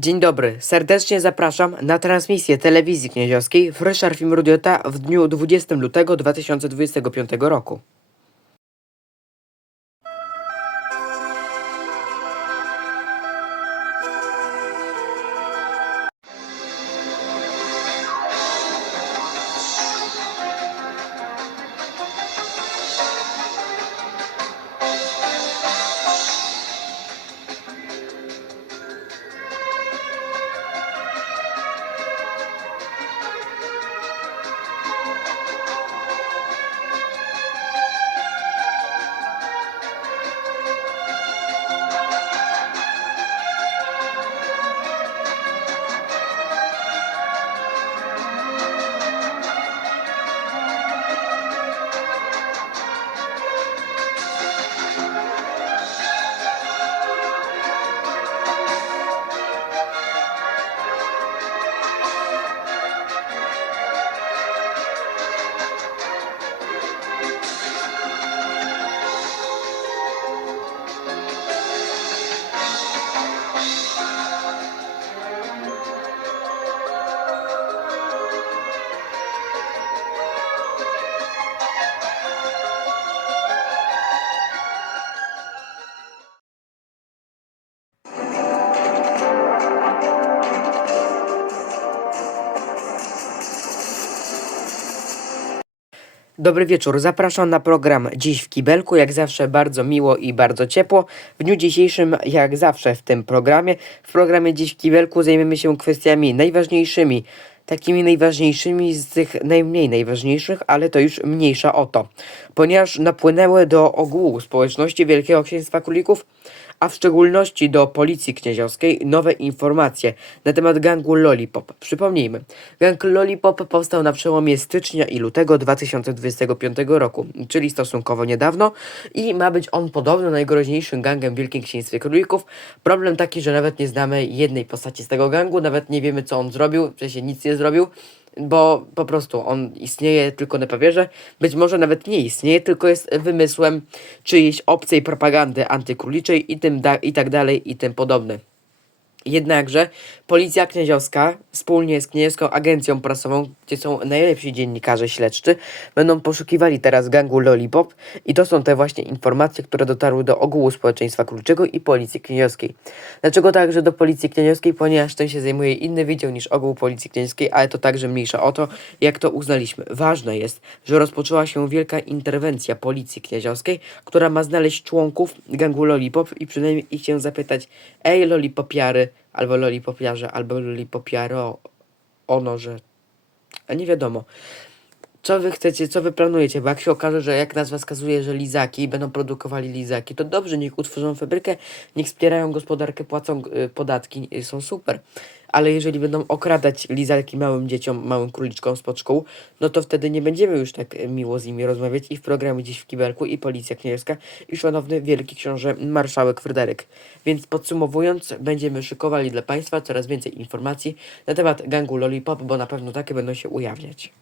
Dzień dobry, serdecznie zapraszam na transmisję telewizji kniedziowskiej Fryszar Film Rudiota w dniu 20 lutego 2025 roku. Dobry wieczór, zapraszam na program Dziś w Kibelku, jak zawsze bardzo miło i bardzo ciepło. W dniu dzisiejszym, jak zawsze w tym programie, w programie Dziś w Kibelku zajmiemy się kwestiami najważniejszymi, takimi najważniejszymi z tych najmniej najważniejszych, ale to już mniejsza o to. Ponieważ napłynęły do ogółu społeczności Wielkiego Księstwa Królików, a w szczególności do Policji Knieziowskiej nowe informacje na temat gangu Lollipop. Przypomnijmy, gang Lollipop powstał na przełomie stycznia i lutego 2025 roku, czyli stosunkowo niedawno i ma być on podobno najgroźniejszym gangiem w Wielkim Księstwie Królików. Problem taki, że nawet nie znamy jednej postaci z tego gangu, nawet nie wiemy co on zrobił, w sensie nic nie zrobił, bo po prostu on istnieje tylko na papierze, być może nawet nie istnieje, tylko jest wymysłem czyjejś obcej propagandy antykróliczej i, tym da- i tak dalej i tym podobne. Jednakże Policja Knieziowska wspólnie z Kniedziowską Agencją Prasową, gdzie są najlepsi dziennikarze śledczy, będą poszukiwali teraz gangu Lollipop i to są te właśnie informacje, które dotarły do ogółu społeczeństwa króliczego i Policji Kniedziowskiej. Dlaczego także do Policji Kniedziowskiej? Ponieważ tym się zajmuje inny wydział niż ogół Policji Kniedziowskiej, ale to także mniejsza o to, jak to uznaliśmy. Ważne jest, że rozpoczęła się wielka interwencja Policji Kniedziowskiej, która ma znaleźć członków gangu Lollipop i przynajmniej ich się zapytać, ej Lollipopiary, albo Lollipopiarze, albo Lollipopiaro, ono, że... A nie wiadomo. Co wy chcecie, co wy planujecie? Bo jak się okaże, że jak nazwa wskazuje, że lizaki będą produkowali lizaki, to dobrze, niech utworzą fabrykę, niech wspierają gospodarkę, płacą y, podatki, y, są super. Ale jeżeli będą okradać lizaki małym dzieciom, małym króliczkom spod szkół, no to wtedy nie będziemy już tak y, miło z nimi rozmawiać i w programie Dziś w Kibelku i Policja Kniejewska i szanowny wielki książę marszałek Fryderyk. Więc podsumowując, będziemy szykowali dla Państwa coraz więcej informacji na temat gangu Lollipop, bo na pewno takie będą się ujawniać.